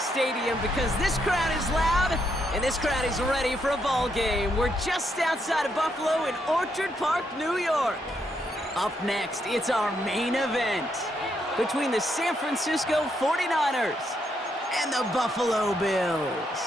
Park Stadium because this crowd is loud and this crowd is ready for a ball game. We're just outside of Buffalo in Orchard Park, New York. Up next, it's our main event between the San Francisco 49ers and the Buffalo Bills.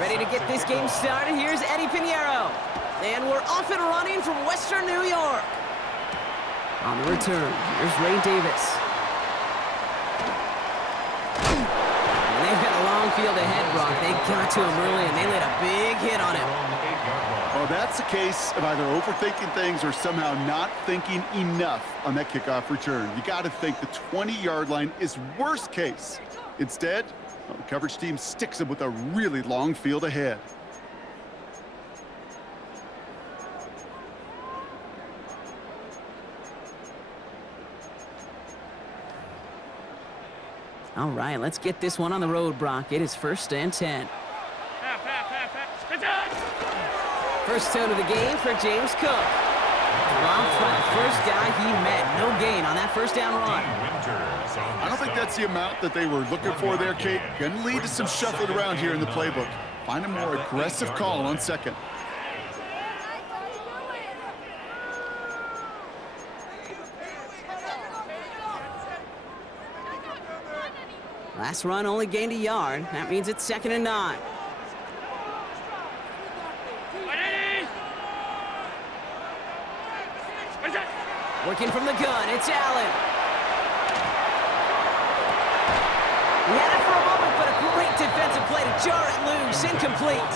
Ready to get this game started. Here's Eddie Pinheiro. And we're off and running from Western New York. On the return, here's Ray Davis. And they've got a long field ahead, Brock. They got to him early, and they laid a big hit on him. Oh, that's a case of either overthinking things or somehow not thinking enough on that kickoff return. You got to think the 20-yard line is worst case. Instead, well, the coverage team sticks them with a really long field ahead. All right, let's get this one on the road, Brock. It is 1st and 10. First tone of the game for James Cook. Dropped by the first guy he met. No gain on that first down run. I don't think that's the amount that they were looking for there, Kate. Going to lead to some shuffling around here in the playbook. Find a more aggressive call on second. Last run only gained a yard. That means it's 2nd and 9. Working from the gun, it's Allen. He had it for a moment, but a great defensive play to jar it loose. Incomplete.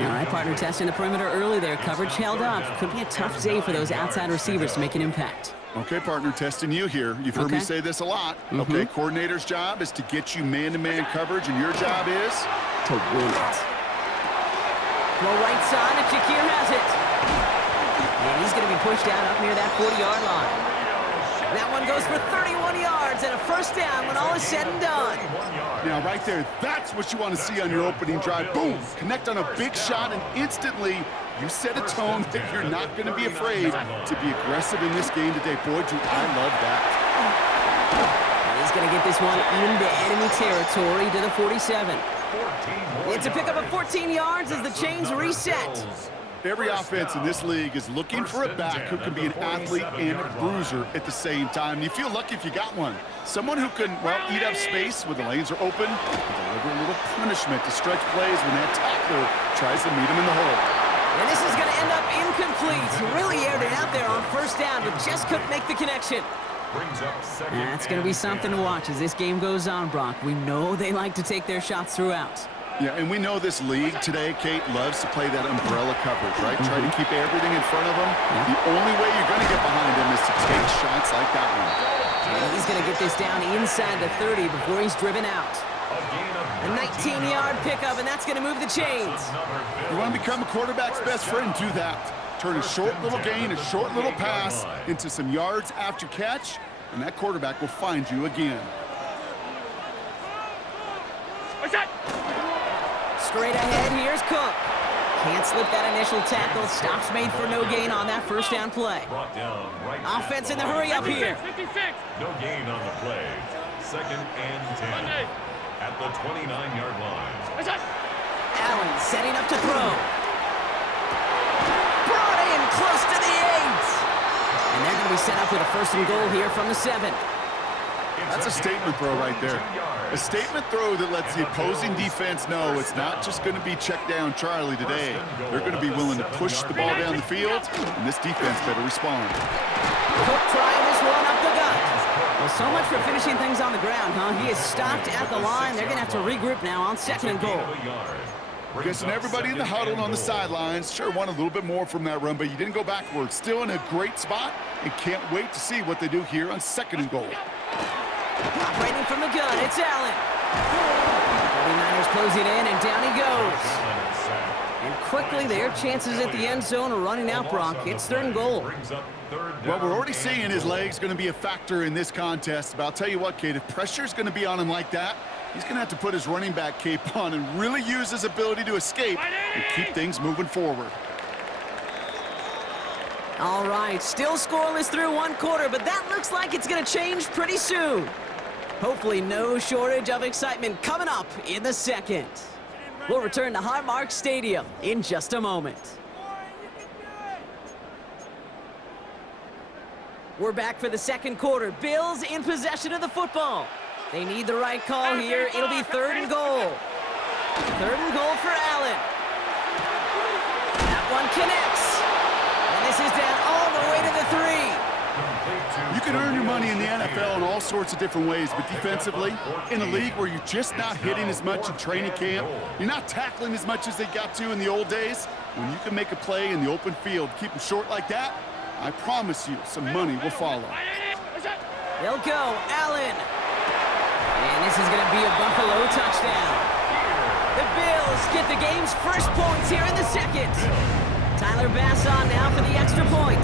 All right, partner, testing the perimeter early there. Coverage held up. Could be a tough day for those outside receivers to make an impact. Okay, partner, testing you here. You've heard me say this a lot. Okay, coordinator's job is to get you man-to-man coverage, and your job is to win it. Well, right side, and Shakir has it. And he's going to be pushed out up near that 40-yard line. That one goes for 31 yards and a first down when all is said and done. Now, right there, that's what you want to see on your opening drive. Boom! Connect on a big shot, and instantly you set a tone that you're not going to be afraid to be aggressive in this game today. Boy, do I love that. And he's going to get this one into enemy territory to the 47. It's a pickup of 14 yards as the chains reset. Every offense in this league is looking for a back who can be an athlete and a bruiser at the same time. You feel lucky if you got one. Someone who can, well, eat up space when the lanes are open and deliver a little punishment to stretch plays when that tackler tries to meet him in the hole. And this is going to end up incomplete. Really aired it out there on first down, but just couldn't make the connection. That's going to be something to watch as this game goes on, Brock. We know they like to take their shots throughout. Yeah, and we know this league today, Kate, loves to play that umbrella coverage, right? Try to keep everything in front of them. The only way you're going to get behind them is to take shots like that one. And he's going to get this down inside the 30 before he's driven out. A 19-yard pickup, and that's going to move the chains. You want to become a quarterback's best friend, do that. Turn a short little gain, a short little pass into some yards after catch, and that quarterback will find you again. Straight ahead, here's Cook. Can't slip that initial tackle. Stops made for no gain on that first down play. Offense in the hurry up here. 56. No gain on the play. 2nd and 10. At the 29-yard line. Allen setting up to throw. Brought in close to the 8. And they're going to be set up with a 1st and goal here from the 7. That's a statement throw right there. A statement throw that lets the opposing defense know it's not just going to be check down Charlie today. They're going to be willing to push the ball down the field, and this defense better respond. Cook trying this one up the gut. Well, so much for finishing things on the ground, huh? He is stopped at the line. They're going to have to regroup now on 2nd and goal. Guessing everybody in the huddle and on the sidelines sure want a little bit more from that run, but you didn't go backwards. Still in a great spot, and can't wait to see what they do here on 2nd and goal. Operating from the gun, it's Allen. 49ers closing in, and down he goes. And quickly, their chances at the end zone are running out, Brock. It's third and goal. Well, we're already seeing his legs going to be a factor in this contest. But I'll tell you what, Kate, if pressure's going to be on him like that, he's going to have to put his running back cape on and really use his ability to escape and keep things moving forward. All right, still scoreless through one quarter, but that looks like it's going to change pretty soon. Hopefully no shortage of excitement coming up in the second. We'll return to Highmark Stadium in just a moment. We're back for the second quarter. Bills in possession of the football. They need the right call here. It'll be third and goal. Third and goal for Allen. That one connects. And this is down all the way to the 3. You can earn your money in the NFL in all sorts of different ways, but defensively, in a league where you're just not hitting as much in training camp, you're not tackling as much as they got to in the old days, when you can make a play in the open field, keep them short like that, I promise you some money will follow. They'll go, Allen. And this is going to be a Buffalo touchdown. The Bills get the game's first points here in the second. Tyler Bass on now for the extra point.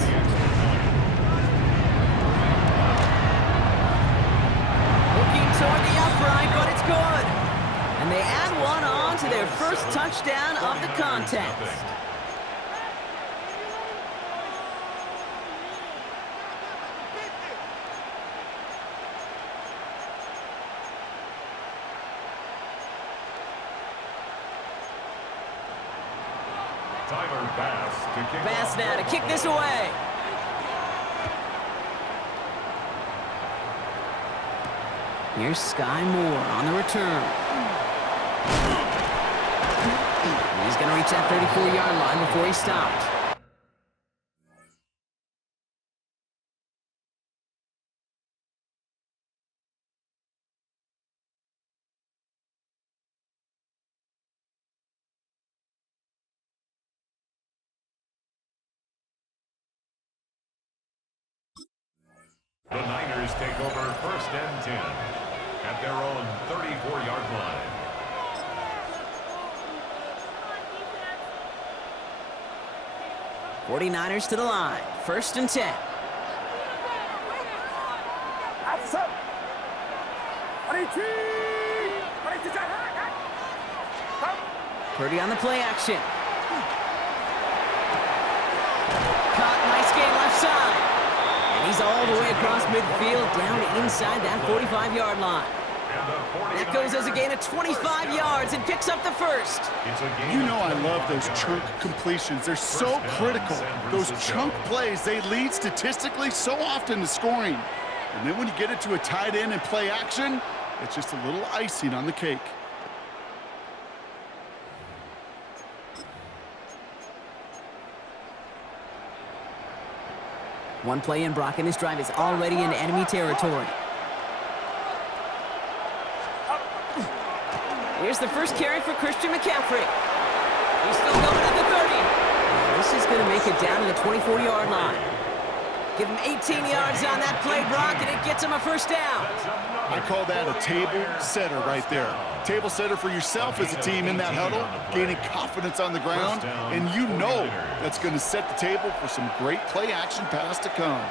Toward the upright, but it's good. And they add one on to their first touchdown of the contest. Tyler Bass now to kick this away. Here's Sky Moore on the return. He's going to reach that 34-yard line before he stopped. The Niners take over first and 10 at their own 34-yard line. '49ers to the line, first and 10. Purdy on the play action. Caught, nice game left side. And he's all the way across midfield, down inside that 45-yard line. That goes as a gain of 25 yards and picks up the first. You know I love those chunk completions. They're so critical. Those chunk plays, they lead statistically so often to scoring. And then when you get it to a tight end and play action, it's just a little icing on the cake. One play in, Brock, and this drive is already in enemy territory. Here's the first carry for Christian McCaffrey. He's still going at the 30. This is going to make it down to the 24-yard line. Give him 18 yards on that play, Brock, and it gets him a first down. I call that a table setter right there. Table setter for yourself as a team in that huddle, gaining confidence on the ground, and you know that's going to set the table for some great play action pass to come.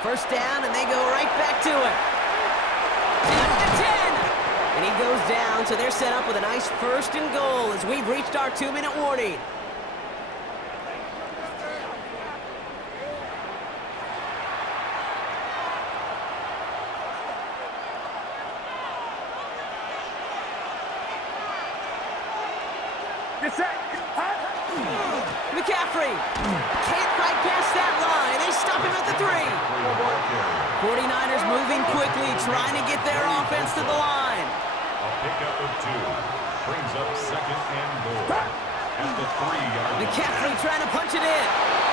First down, and they go right back to it. Down to 10. And he goes down, so they're set up with a nice first and goal as we've reached our 2-minute warning. McCaffrey can't quite pass that line. They stop him at the 3. 49ers moving quickly, trying to get their offense to the line. A pickup of 2 brings up second and goal at the 3-yard line. McCaffrey trying to punch it in,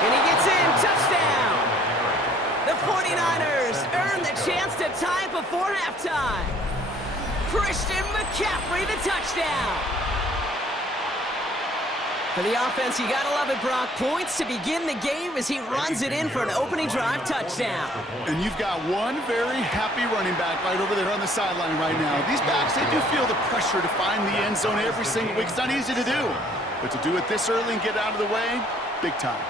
and he gets in. Touchdown! The 49ers earn the chance to tie before halftime. Christian McCaffrey, the touchdown. For the offense, you gotta love it, Brock. Points to begin the game as he runs it in for an opening drive touchdown. And you've got one very happy running back right over there on the sideline right now. These backs, they do feel the pressure to find the end zone every single week. It's not easy to do. But to do it this early and get out of the way, big time.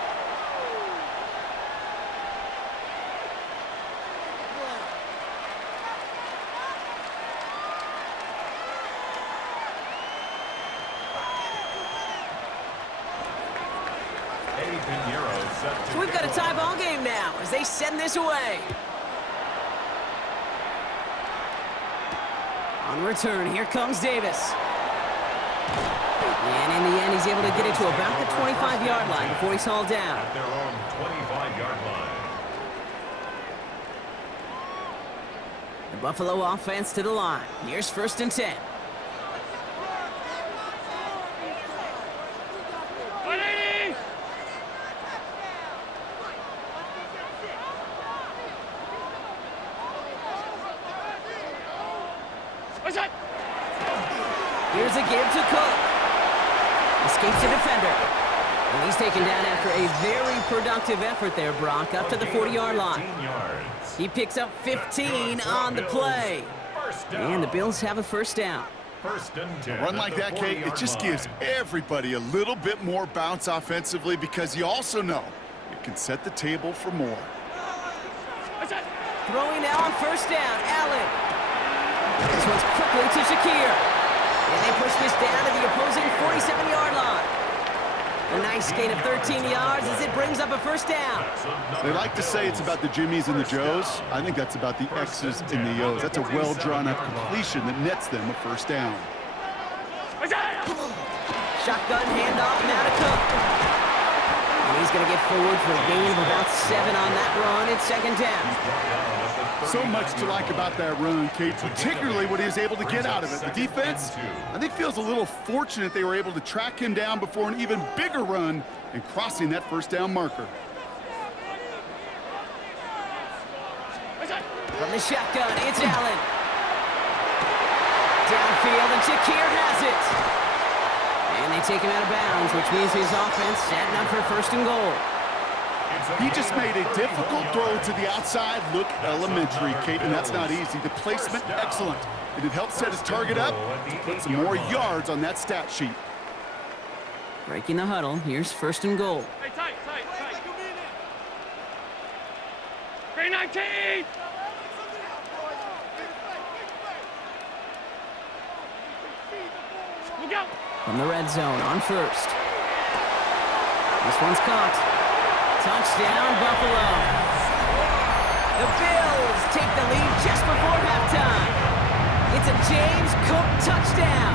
So we've got a tie ball game now as they send this away. On return, here comes Davis. And in the end, he's able to get it to about the 25-yard line before he's hauled down. At their own 25-yard line. The Buffalo offense to the line. Here's 1st and 10. Here's a give to Cook. Escapes the defender. And he's taken down after a very productive effort there, Brock, up to the 40-yard line. He picks up 15 on the play. And the Bills have a 1st down. A run like that, Kate, it just gives everybody a little bit more bounce offensively because you also know it can set the table for more. Throwing now on 1st down, Allen. This one's quickly to Shakir. And they push this down to the opposing 47-yard line. A nice gain of 13 yards as it brings up a 1st down. They like to say it's about the Jimmies and the Joes. I think that's about the X's and the O's. That's a well-drawn-up completion that nets them a 1st down. Shotgun handoff now to Cook. And he's going to get forward for a gain of about 7 on that run. It's 2nd down. So much to like about that run, Kate, particularly what he was able to get out of it. The defense, I think, feels a little fortunate they were able to track him down before an even bigger run and crossing that 1st down marker. From the shotgun, it's Allen. Downfield, and Shakir has it. And they take him out of bounds, which means his offense setting up for 1st and goal. He just made a difficult throw to the outside look elementary, Kate, and that's not easy. The placement, excellent. And it helped set his target up to put some more yards on that stat sheet. Breaking the huddle, here's 1st and goal. Hey, tight. 319! Look out! From the red zone on 1st. This one's caught. Touchdown, Buffalo. The Bills take the lead just before halftime. It's a James Cook touchdown.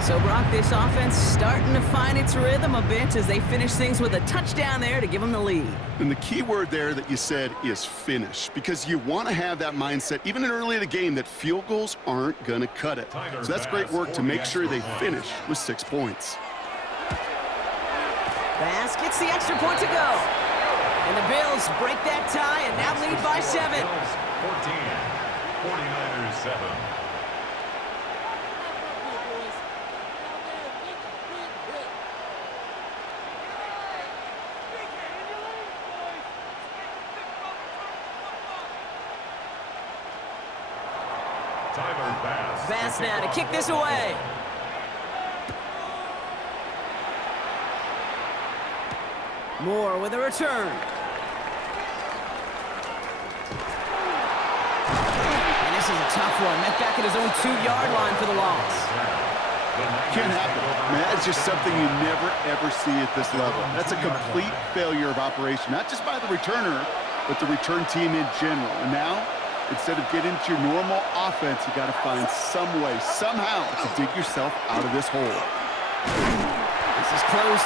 So, Brock, this offense starting to find its rhythm a bit as they finish things with a touchdown there to give them the lead. And the key word there that you said is finish, because you want to have that mindset, even early in the game, that field goals aren't going to cut it. So that's great work to make sure they finish with 6 points. Bass gets the extra point to go. And the Bills break that tie and now lead by 7. 14, 49ers 7. Bass now to kick this away. Moore with a return. And this is a tough one. Met back at his own 2-yard line for the loss. Can't happen. Man, that's just something you never, ever see at this level. That's a complete failure of operation, not just by the returner, but the return team in general. And now, instead of getting to your normal offense, you got to find some way, somehow, to dig yourself out of this hole.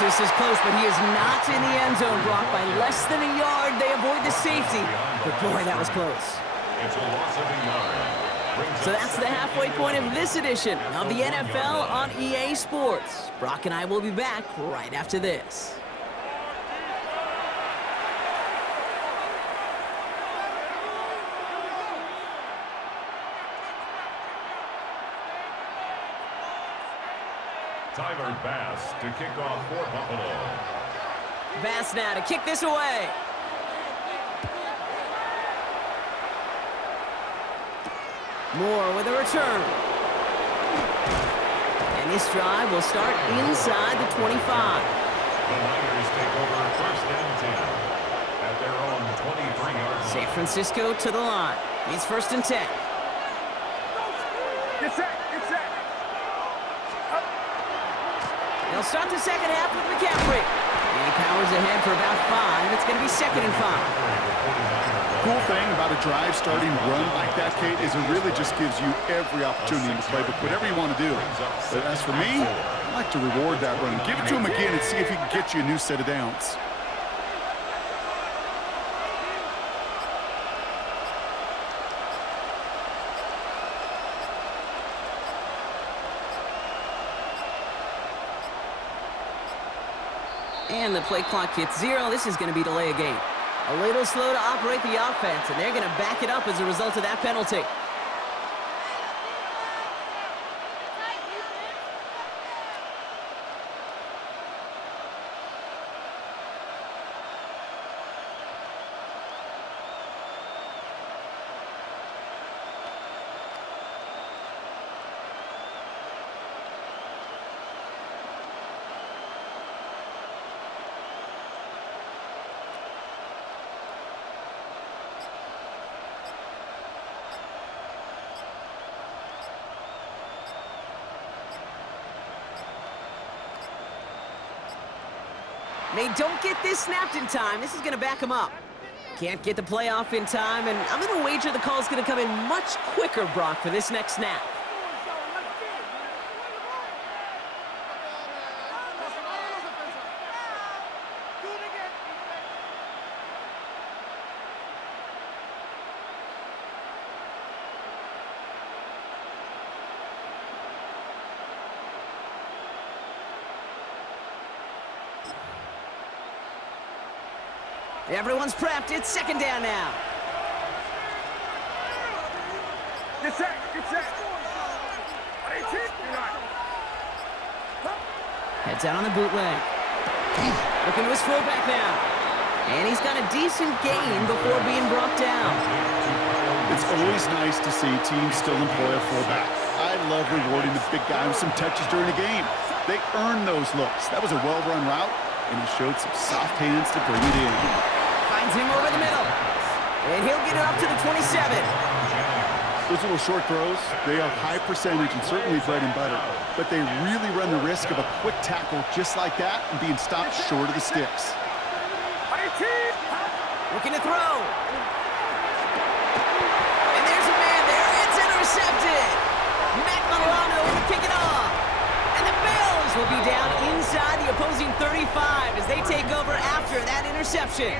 This is close, but he is not in the end zone, Brock. By less than a yard, they avoid the safety. But boy, that was close. It's a loss of a yard. So that's the halfway point of this edition of the NFL on EA Sports. Brock and I will be back right after this. Tyler Bass to kick off for Buffalo. Bass now to kick this away. Moore with a return. And this drive will start inside the 25. The Niners take over first and 10 at their own 23-yard line. San Francisco to the line. It's first and 10. Get set, get set. They'll start the second half with McCaffrey. He powers ahead for about 5. It's going to be second and 5. Cool thing about a drive starting run like that, Kate, is it really just gives you every opportunity in the playbook, whatever you want to do. But as for me, I like to reward that run. Give it to him again and see if he can get you a new set of downs. And the play clock hits 0. This is going to be delay a game. A little slow to operate the offense, and they're going to back it up as a result of that penalty. They don't get this snapped in time. This is going to back them up. Can't get the play off in time, and I'm going to wager the call is going to come in much quicker, Brock, for this next snap. Everyone's prepped. It's second down now. Get set, get set. Heads out on the bootleg. Looking to his fullback now. And he's got a decent gain before being brought down. It's always nice to see teams still employ a fullback. I love rewarding the big guy with some touches during a game. They earn those looks. That was a well-run route, and he showed some soft hands to bring it in. Finds him over the middle. And he'll get it up to the 27. Those little short throws, they are high percentage and certainly bread and butter. But they really run the risk of a quick tackle just like that and being stopped short of the sticks. Looking to throw. And there's a man there. It's intercepted. Matt Milano in to pick it off. And the Bills will be down inside the opposing 35 as they take over after that interception.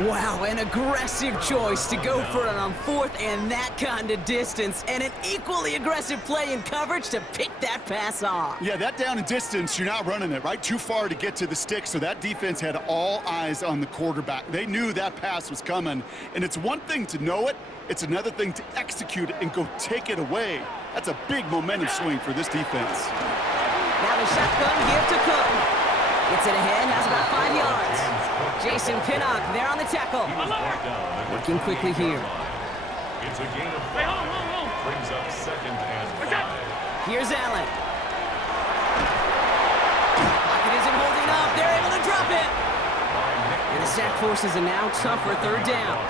Wow, an aggressive choice to go for it on 4th and that kind of distance, and an equally aggressive play in coverage to pick that pass off. Yeah, that down and distance, you're not running it, right? Too far to get to the stick, so that defense had all eyes on the quarterback. They knew that pass was coming, and it's one thing to know it, it's another thing to execute it and go take it away. That's a big momentum swing for this defense. Now the shotgun give to Cook. Gets it ahead, has about 5 yards. Jason Pinnock there on the tackle. Working quickly here. It's a gain of 5. Brings up second and 5. Here's Allen. Pocket isn't holding up. They're able to drop it. And the sack forces a now tougher 3rd down.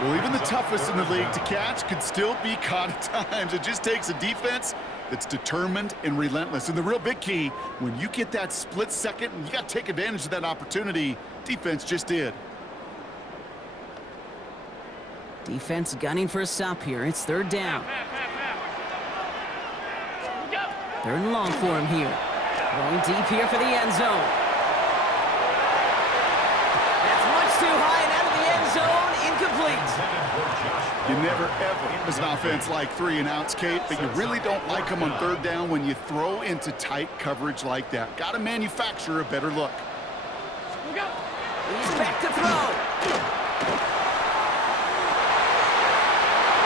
Well, even the toughest in the league to catch could still be caught at times. It just takes a defense that's determined and relentless. And the real big key, when you get that split second, you got to take advantage of that opportunity. Defense just did. Defense gunning for a stop here. It's 3rd down. 3rd and long for him here. Going deep here for the end zone. That's much too high and out of the end zone. Incomplete. You never, ever as an offense like 3 and outs, Kate, but you really don't like them on 3rd down when you throw into tight coverage like that. Got to manufacture a better look. He's back to throw. A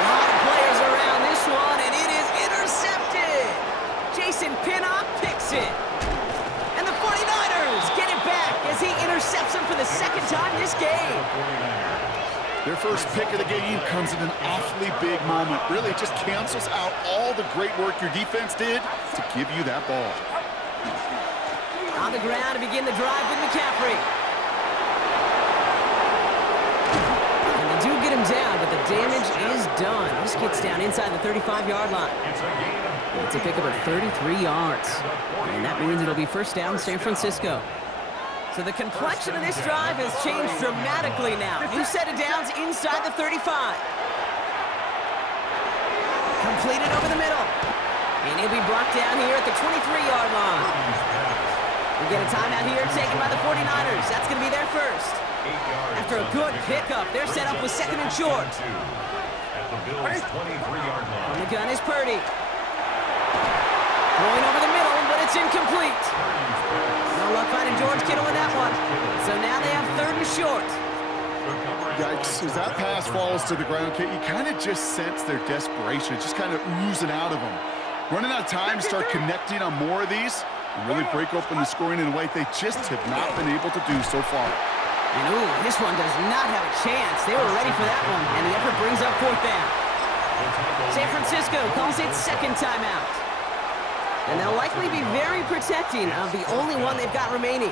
lot of players around this one, and it is intercepted. Jason Pinnock Their first pick of the game comes in an awfully big moment. Really, it just cancels out all the great work your defense did to give you that ball. On the ground to begin the drive with McCaffrey. And they do get him down, but the damage is done. This gets down inside the 35-yard line. It's a pickup of 33 yards. And that means it'll be first down San Francisco. So the complexion of this drive has changed dramatically now. New set of downs inside the 35. Completed over the middle. And he'll be brought down here at the 23-yard line. We get a timeout here taken by the 49ers. That's going to be their first. After a good pickup, they're set up with second and short. At the Bills' 23-yard line. On the gun is Purdy. Throwing over the middle, but it's incomplete. No luck finding George Kittle in that one. So now they have third and short. Yikes, as that pass falls to the ground, Kate, you kind of just sense their desperation, just kind of oozing out of them. Running out of time to start connecting on more of these and really break open the scoring in a way they just have not been able to do so far. And ooh, this one does not have a chance. They were ready for that one, and the effort brings up fourth down. San Francisco calls it second timeout. And they'll likely be very protecting of the only one they've got remaining.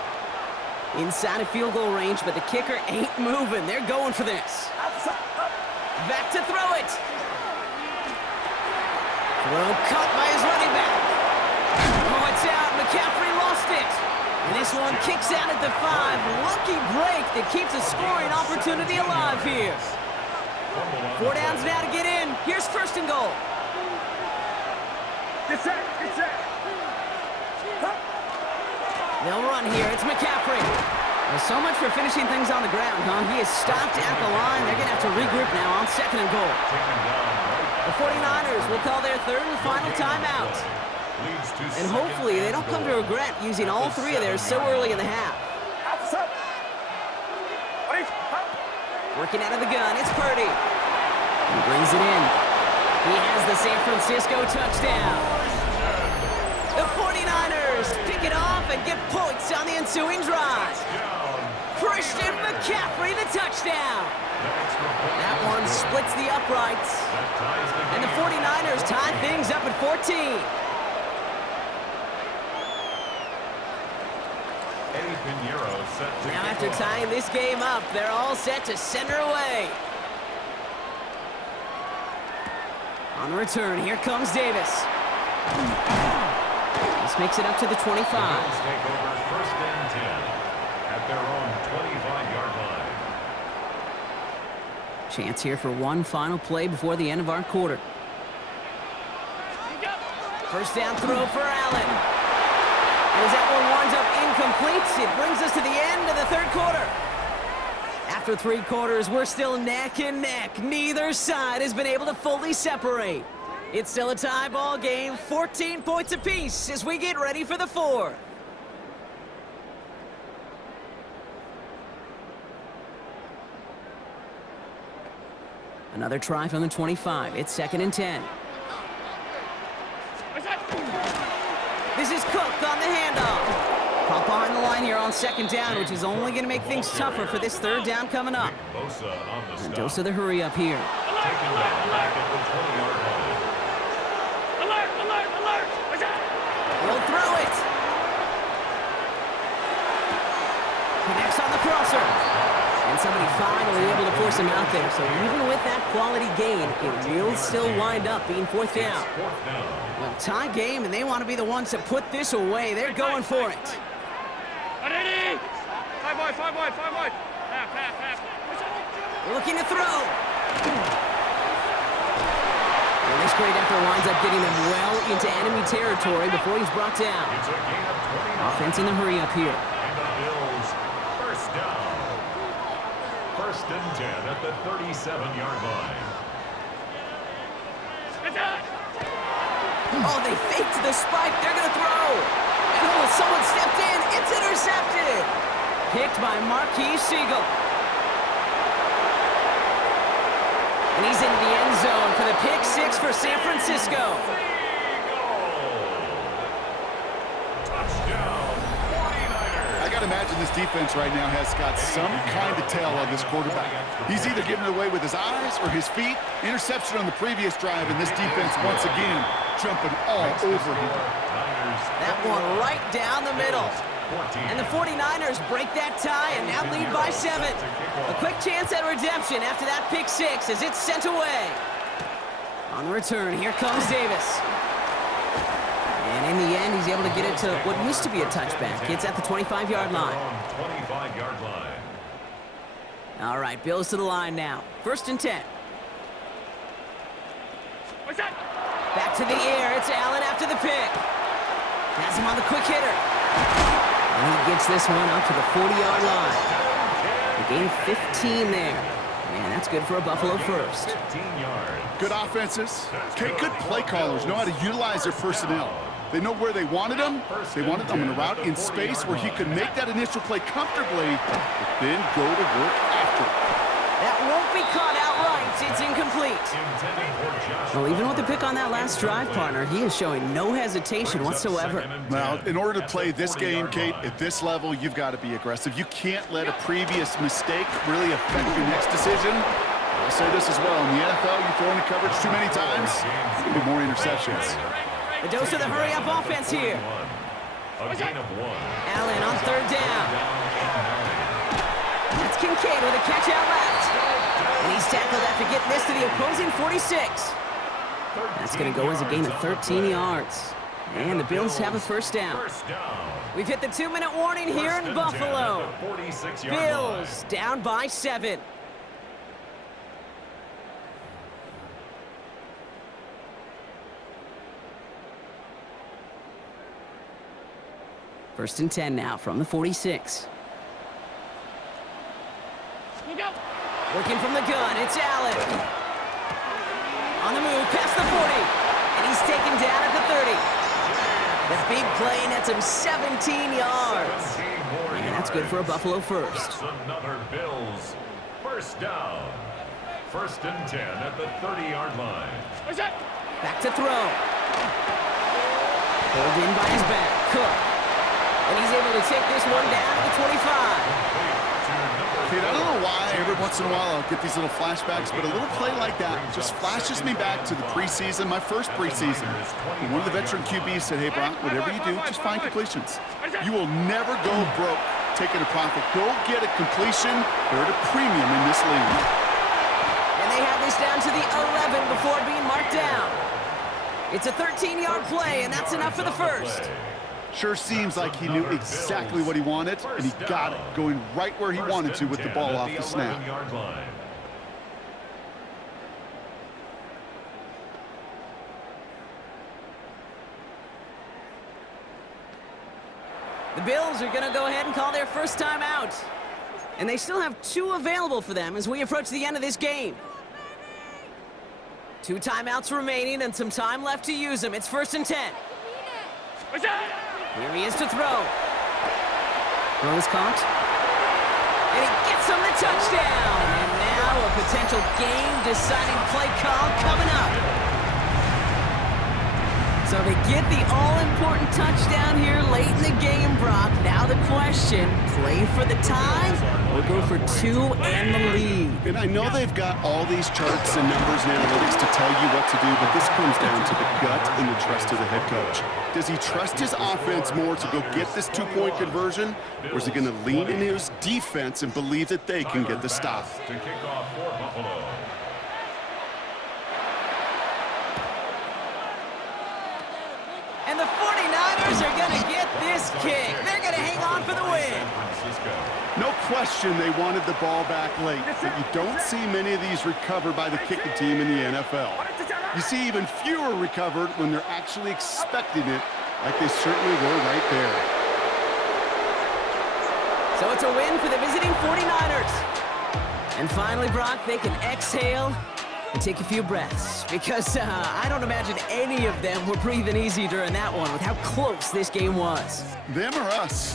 Inside of field goal range, but the kicker ain't moving. They're going for this. Back to throw it. Throw caught by his running back. Oh, it's out. McCaffrey lost it. And this one kicks out at the 5. Lucky break that keeps a scoring opportunity alive here. 4 downs now to get in. Here's first and goal. Get set. Get set. They'll run here. It's McCaffrey. Well, so much for finishing things on the ground, huh? He is stopped at the line. They're going to have to regroup now on second and goal. The 49ers will call their third and final timeout. And hopefully they don't come to regret using all 3 of theirs so early in the half. Working out of the gun, it's Purdy. He brings it in. He has the San Francisco touchdown. The 49ers pick it off and get points on the ensuing drive. Christian McCaffrey, the touchdown. That one splits the uprights. And the 49ers tie things up at 14. Now after tying this game up, they're all set to center away. On the return, here comes Davis. This makes it up to the 25. Take over first and 10 at their own 25-yard line. Chance here for one final play before the end of our quarter. First down throw for Allen. As that one winds up incomplete, it brings us to the end of the third quarter. After 3 quarters, we're still neck and neck. Neither side has been able to fully separate. It's still a tie ball game, 14 points apiece as we get ready for the 4th. Another try from the 25. It's second and 10. This is Cook on the handoff. Caught behind the line here on second down, which is only going to make things tougher for this third down coming up. Mendoza the hurry up here. Taken down back at the 20-yard line. Alert! Alert! Alert! We'll throw it. Connects on the crosser. And somebody finally able to force him out there. So even with that quality gain, it will still wind up being fourth down. Well, tie game, and they want to be the ones to put this away. They're going for it. Ready? 5 wide, 5 wide, 5 wide. Half. Looking to throw. And this great effort winds up getting them well into enemy territory before he's brought down. It's a gain of 20. Offense in the hurry up here. And the Bills first down. First and 10 at the 37-yard line. Oh, they faked the spike. They're going to throw. And oh, someone stepped in. It's intercepted. Picked by Marquise Siegel. And he's into the end zone for the pick 6 for San Francisco. Touchdown, 49ers. I got got to imagine this defense right now has got some kind of tail on this quarterback. He's either giving it away with his eyes or his feet. Interception on the previous drive, and this defense once again jumping all over him. That one right down the middle. And the 49ers break that tie and now lead by 7. A quick chance at redemption after that pick 6 as it's sent away. On the return, here comes Davis. And in the end, he's able to get it to what used to be a touchback. It's at the 25-yard line. 25-yard line. All right, Bills to the line now. 1st and 10. What's that? Back to the air. It's Allen after the pick. Has him on the quick hitter. And he gets this one up to the 40-yard line. A gain of 15 there. And that's good for a Buffalo first. 15 yards. Good offenses. Okay, good play callers know how to utilize their personnel. They know where they wanted him. They wanted them in a route in space where he could make that initial play comfortably, but then go to work after it. That won't be caught outright. It's incomplete. Well, even with the pick on that last drive, partner, he is showing no hesitation whatsoever. Now, in order to play this game, Kate, at this level, you've got to be aggressive. You can't let a previous mistake really affect your next decision. I'll say this as well. In the NFL, you throw into coverage too many times, there'll be more interceptions. A dose of the hurry-up offense here. A gain of 1. Allen on 3rd down. That's Kincaid with a catch out left. And he's tackled after getting this to the opposing 46. That's going to go as a gain of 13 yards. And the Bills have a 1st down. We've hit the 2-minute warning here in Buffalo. Bills down by 7. First and 10 now from the 46. Look out! Working from the gun, it's Allen. On the move, past the 40. And he's taken down at the 30. The big play nets him 17 yards. And that's good for a Buffalo first. Another Bills 1st down. 1st and 10 at the 30-yard line. What's that? Back to throw. Pulled in by his back, Cook. And he's able to take this one down to the 25. Kate, I don't know why every once in a while I'll get these little flashbacks, but a little play like that just flashes me back to the preseason, my first preseason. And one of the veteran QBs said, hey, Brock, whatever you do, just find completions. You will never go broke taking a profit. Go get a completion. They're at a premium in this league. And they have this down to the 11 before being marked down. It's a 13-yard play, and that's enough for the first. Sure seems like he knew exactly what he wanted, and he got it, going right where he wanted to with the ball off the snap. The Bills are going to go ahead and call their first timeout. And they still have 2 available for them as we approach the end of this game. 2 timeouts remaining and some time left to use them. It's 1st and 10. What's that? Here he is to throw. Throw is caught. And he gets him the touchdown. And now a potential game-deciding play call coming up. So they get the all-important touchdown here late in the game, Brock. Now the question, play for the tie or go for 2 and the lead? And I know they've got all these charts and numbers and analytics to tell you what to do, but this comes down to the gut and the trust of the head coach. Does he trust his offense more to go get this 2-point conversion, or is he going to lean in his defense and believe that they can get the stop? To kick off for Buffalo. And the 49ers are going to get this kick. They're going to hang on for the win. No question they wanted the ball back late, but you don't see many of these recovered by the kicking team in the NFL. You see even fewer recovered when they're actually expecting it, like they certainly were right there. So it's a win for the visiting 49ers. And finally, Brock, they can exhale and take a few breaths, because I don't imagine any of them were breathing easy during that one with how close this game was. Them or us?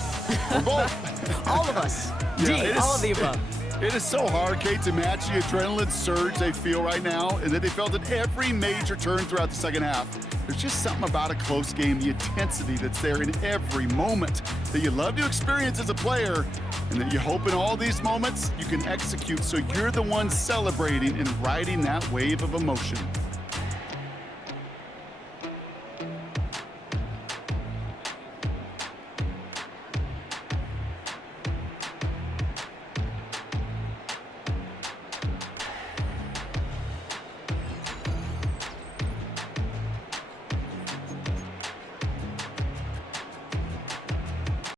Or both. All of us. Yeah, D, all of the above. It is so hard, Kate, to match the adrenaline surge they feel right now and that they felt at every major turn throughout the second half. There's just something about a close game, the intensity that's there in every moment that you love to experience as a player, and that you hope in all these moments you can execute so you're the one celebrating and riding that wave of emotion.